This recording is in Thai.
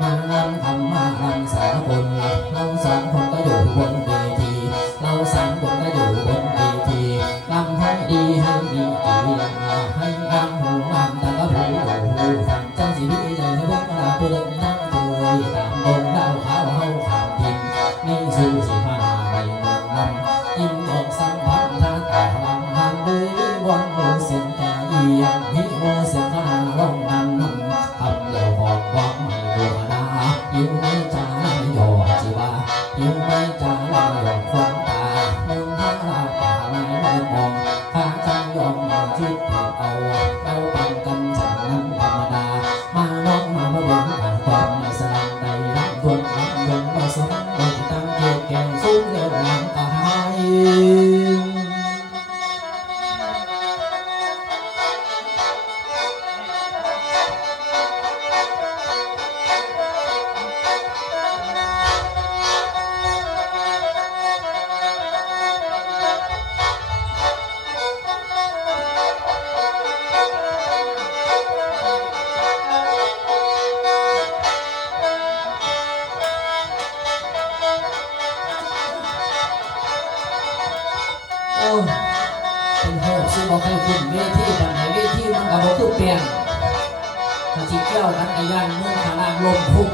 มารำทำมารำสองคนเราสองคนก็อยู่บนเวทีเราสามคนก็อยู่บนเวทีรำให้ดีให้มีเกียรติให้งามหูงามแต่ก็หูฟังจังสิพี่ใจให้พวกเราผู้เล่นนั่งเคยตามลงดาวขาวเฮาขามดินนี่สู่สิมาไม่เมืองนำยิ่งออกสัมพันธ์ท่าตาลำหันเลยวันโมเสียงตาเอียงพิโมเสียงนาร้องนั้นทำแล้วบอกว่าไม่บัวนาอยู่ไม่จ้าหยอดจีบาอยู่ไม่จ้าหยอดควันตาเมืองท่าลาป่าไม่เมืองมองข้าจังยอมมาคิดผิดเอาเราปันกันฉันนั้นธรรมดามาน้องมาเบิ่งอ่านความในสลังใดรักดวงรักดวงเราสมดวงตั้งเกียรติแก่สูงเร็วหลังตายเป็นโหดซึ่งบอกให้ขึ้นเวทีปัญหาเวทีมันกับบอกคือเปลี่ยนถ้าจิเกี่ยวกันไอ้ยันเมืองทางล่างลมพุ่ง